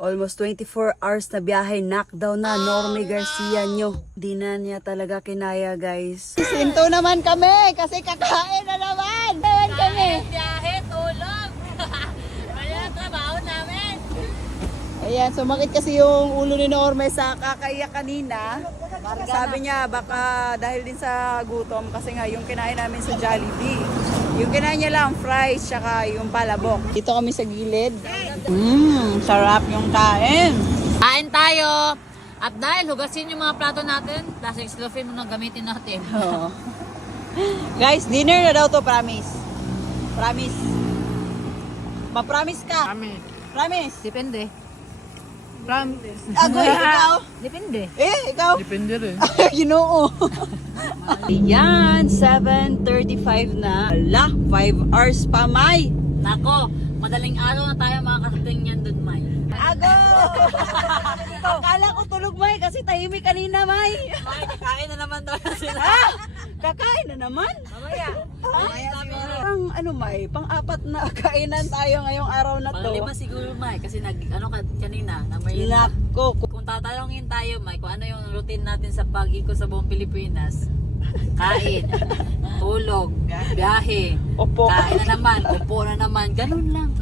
Almost 24 hours na biyahe, knockdown na, Normie Garcia nyo. Di na niya talaga kinaya, guys. Sinto naman kami, kasi kakain na naman. Kakain kami. Biyahe, tulog. Kaya ang trabaho namin. Ayan, sumakit kasi yung ulo ni Norme sa kakaiyak kanina. Sabi niya, baka dahil din sa gutom, kasi nga yung kinain namin sa Jollibee. Yung kinain niya lang, fries, tsaka yung palabok. Dito kami sa gilid. Sarap yung kain. Kain tayo. At dahil hugasin yung mga plato natin, plastic cellophane muna gamitin natin. Oo. Guys, dinner na daw to, promise. Promise. Ma-promise ka? Promise. Depende. Agoy, ikaw? Depende. Ikaw? Depende rin. Ginoo. Ayan, 7:35 na. Ala, 5 hours pa, May. Nako, madaling araw na tayo makakarating yan dun, May. Ago! Akala ko tulog, May, kasi tahimik kanina, May. May, kakain na naman daw sila. Kakain na naman. Mamaya. Pang ano, May, pang-apat na kainan tayo ngayong araw na to. Pang-lima siguro, May, kasi kanina, na may Nako. Kung tatalungin tayo, May, kung ano yung routine natin sa pag-ikot sa buong Pilipinas, kain, tulog, biyahe, Opo. kain na naman, upo na naman, ganun lang.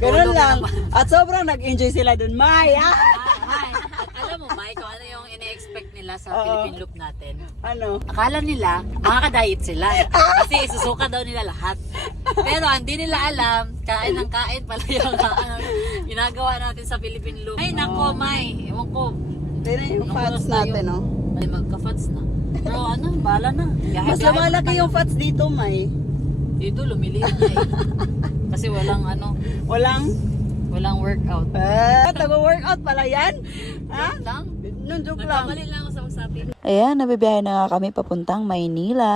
Ganun Tulog na lang. naman. At sobrang nag-enjoy sila dun, May. May, alam mo, May, kung ano yung ine-expect nila sa Oo. Philippine Loop natin. Ano? Akala nila, makaka-diet sila. Kasi isusuka daw nila lahat. Pero hindi nila alam, kain ng kain pala yung ginagawa natin sa Philippine Loop. Ay, nako, May, ewan ko. Hindi na yung Anong fats oras tayo? natin, no? Ay, magka-fats na. Pero ano, bala na. Mas Biyahe-biyahe lumalaki na yung fats dito, May. dito, lumiliit niya eh. Kasi walang walang workout. Tago-workout pala yan? Ha? Joke lang. Nun, joke lang. Nagkamali lang ako sa usapi. Ayan, nabibiyahe na nga kami papuntang Maynila.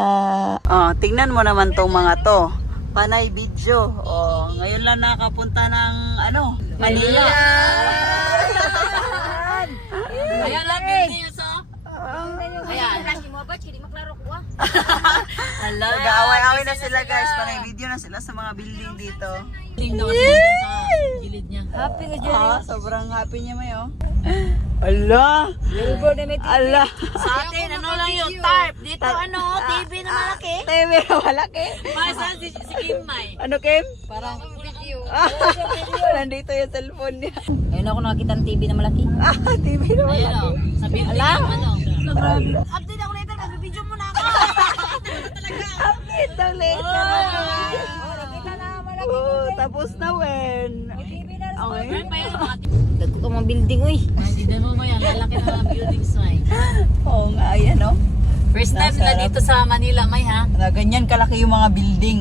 Oh, tingnan mo naman tong mga to. Panay video. Oh, ngayon lang nakapunta ng Manila. Ayan lang, building sa. Ayan. Hala. Nag-aaway-aaway na sila, guys. Panay video na sila sa mga building dito. Building daw kasi sa gilid niya. Happy ka sobrang happy niya, May, oh. Ala. Ala. Sa atin, ano lang yung tarp. Dito, TV na malaki. TV na malaki. Saan si Kim May? Ano, Kim? Parang video. Nandito yung cellphone niya. Ayun ako nakakita ng TV na malaki. TV na Ayun malaki. o, sa building yung Update ako later, mag-video muna ako. Update daw later. Oh, tapos na, Wen. Okay. Dagko ka mga building, uy. Hindi na mo yan, lalaki na mga buildings, May. Oo nga, ayan, oh. First time na dito sa Manila, May, ha? Na ganyan kalaki yung mga building.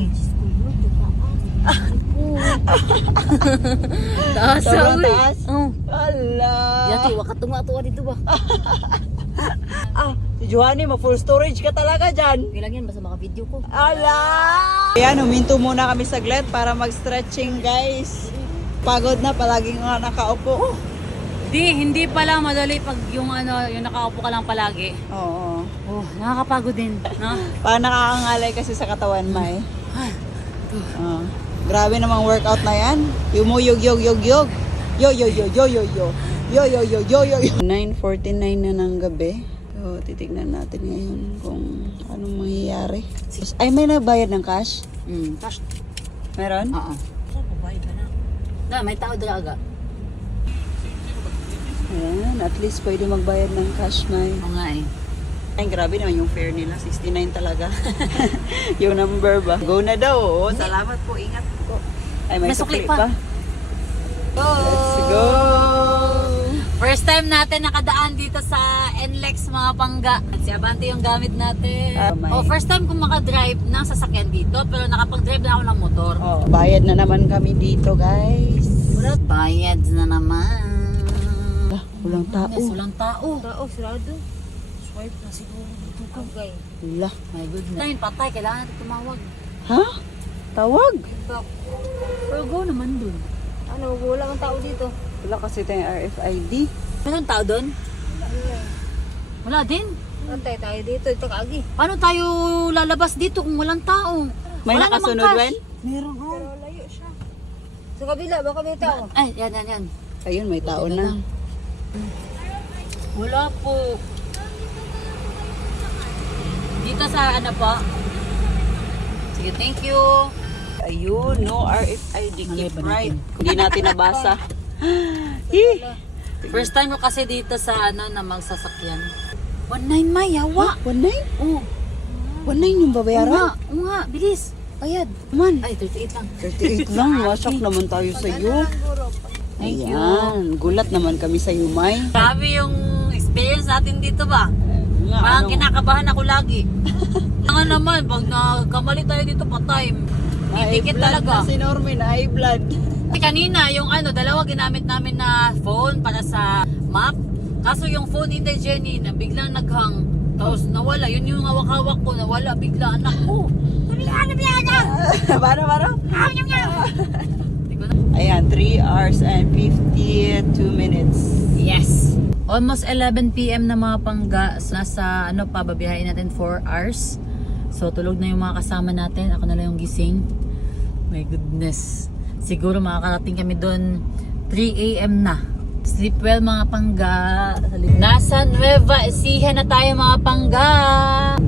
Taas, Sobrang taas. Oh. Ala. Yati, wakatunga-tunga dito ba? Si Johanny, ma-full storage ka talaga dyan. Okay lang yan, basta maka-video ko. Ala! Ayan, huminto muna kami saglit para mag-stretching, guys. Pagod na, palaging nga nakaupo. Hindi pala madali pag yung yung nakaupo ka lang palagi. Oo. Oh, nakakapagod din, no? Parang nakakangalay kasi sa katawan, May. Grabe namang workout na yan. Yumuyog-yog-yog-yog. Yo-yo-yo-yo-yo-yo. Yo-yo-yo-yo-yo. 9:49 na ng gabi. So, titignan natin ngayon kung anong mangyayari. Ay, may nagbayad ng cash? Cash. Meron? Oo. Saan babayad ka na? Na, may tao dalaga. Ayan, at least pwede magbayad ng cash, May. Oo nga eh. Ay, grabe naman yung fare nila. 69 talaga. Yung number ba? Go na daw. Oo, salamat po. Ingat po. Ay, may May sukli sukli pa. pa. Let's go! First time natin nakadaan dito sa NLEX mga bangga. Si Abante yung gamit natin. First time kong makadrive ng sasakyan dito, pero nakapag-drive na ako ng motor. Oh, bayad na naman kami dito, guys. Bayad na naman. Walang tao. Yes, walang tao. Tao, sarado. Swipe na siguro. Okay. Wala. My goodness. Tayo patay, kailangan natin tumawag. Ha? Tawag? Pero go naman dun. Ano, wala kang tao dito. Wala kasi tayong RFID. Meron tao dun? Wala din. Antay tayo dito, ito kaagi. Paano tayo lalabas dito kung walang tao? May Wala nakasunod, namang cash. Wen? Meron, Pero layo siya. Sa kabila, baka may tao. Ay, yan. Ayun, may tao na. Wala po. Dito sa ano po? Sige, thank you. Ayun, no RFID. Keep right. Hindi natin nabasa. Hi! First time ko kasi dito sa ano na magsasakyan. 19 May, yawa. 19? Oh, 19 yung babayaran? oo nga, bilis. Bayad. Man, Ay, 38 lang. 38 lang. Wasak naman tayo sa iyo. Thank you. Ayan, gulat naman kami sa iyo, May. Grabe yung experience natin dito ba? Nga, Parang ano? kinakabahan ako lagi. Nga naman, pag nagkamali tayo dito patay, titikit talaga. Na si Norman, high blood. Kanina, yung ano, dalawa ginamit namin na phone para sa map. Kaso yung phone ni Jenny na biglang naghang. Tapos nawala, yun yung hawak-hawak ko, nawala bigla anak ko. Para? Hindi ko na. Ayan, 3 hours and 52 minutes. Yes. Almost 11 PM na mga pangga. Nasa ano pa, babiyahin natin 4 hours. So tulog na yung mga kasama natin. Ako na lang yung gising. My goodness. Siguro makakarating kami doon 3 AM na. Sleep well mga pangga. Nasa Nueva Ecija na tayo mga pangga.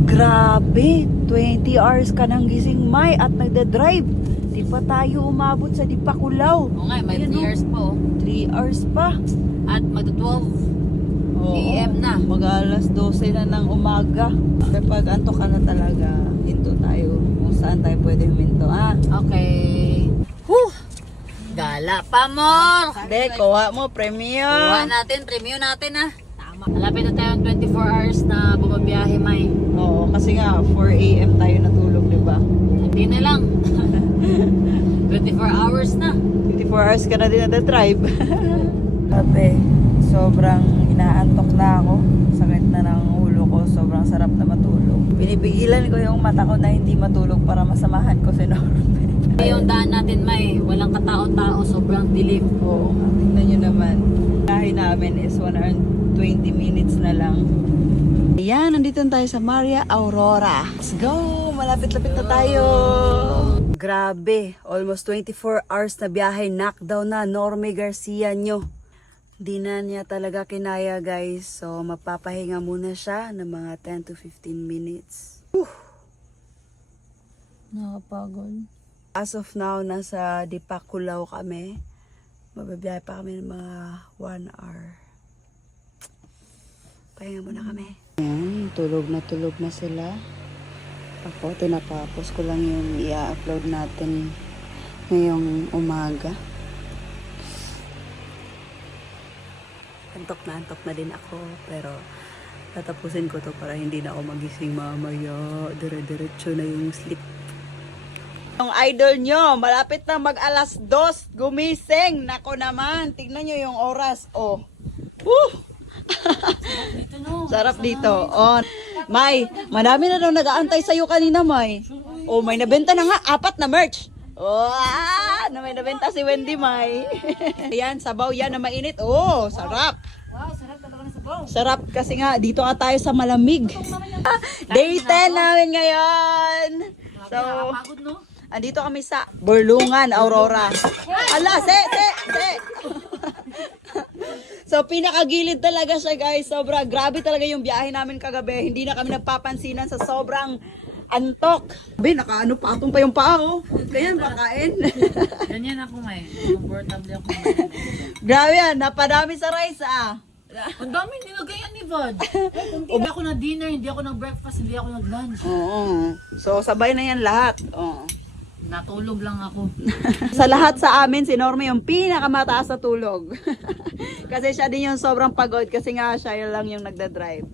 Grabe, 20 hours ka nang gising, May, at nagda-drive. Di pa tayo umabot sa Dipakulaw. Oo nga, may 3 Ayun, hours po. 3 hours pa. At magto-12 AM na. Mag-alas 12 na ng umaga. Kapag antok ka na talaga, hinto tayo. Kung saan tayo pwede huminto, ha? Okay. Whew! Gala pa more! Hindi, kuha mo, premium. Kuha natin, premium natin ah. Tama. Malapit na tayo ng 24 hours na bumabiyahe, May. Oo, kasi nga, 4 AM tayo natulog, di ba? Hindi na lang. 24 hours na. 24 hours ka na din na-drive. Sabi, sobrang inaantok na ako. Sakit na ng ulo ko. Sobrang sarap na matulog. Binibigilan ko yung mata ko na hindi matulog para masamahan ko si Norman. Yung daan natin, May, walang katao-tao, sobrang dilim. Oo, tingnan nyo naman. Biyahe namin is 1 hour and 20 minutes na lang. Ayan, nandito na tayo sa Maria Aurora. Let's go! Malapit-lapit na tayo! Grabe, almost 24 hours na biyahe. Knockdown na, Norme Garcia nyo. Di na niya talaga kinaya, guys. So, mapapahinga muna siya ng mga 10 to 15 minutes. Nakapagod. As of now, nasa Dipakulaw kami. Mababiyahe pa kami ng mga 1 hour. Pahinga muna kami. Ayan, tulog na sila. Ako, tinatapos ko lang yung i-upload natin ngayong umaga. Antok na din ako, pero tatapusin ko to para hindi na ako magising mamaya. Dire-diretso na yung sleep. Yung idol nyo, malapit na mag 2:00, gumising. Nako naman, tignan nyo yung oras. Oh. Woo! Dito no. Sarap dito. Oh. May, madami na daw nag-aantay sa'yo kanina, May. Oh, may nabenta na nga, 4 na merch. Oh, na may nabenta si Wendy, May. Ayan, sabaw yan na mainit. Oh, sarap. Wow, sarap talaga ng sabaw. Sarap kasi nga, dito nga tayo sa malamig. Day 10 namin ngayon. So, Nakapagod no? andito kami sa Burlungan, Aurora. Ala, se. So, pinakagilid talaga siya, guys. Sobra, grabe talaga yung biyahe namin kagabi. Hindi na kami nagpapansinan sa sobrang antok. Be, nakaano, patong pa yung paa, oh. Ganyan, bakain. Ganyan ako, May. Comfortable ako, May. Grabe yan, napadami sa rice, ah. Ang dami nilagayan ni Vad. Hindi ako na dinner, hindi ako nag-breakfast, hindi ako nag-lunch. Oo. So, sabay na yan lahat. Oo. Natulog lang ako. Sa lahat sa amin, si Norma yung pinakamataas sa tulog. Kasi siya din yung sobrang pagod kasi nga siya lang yung nagda-drive.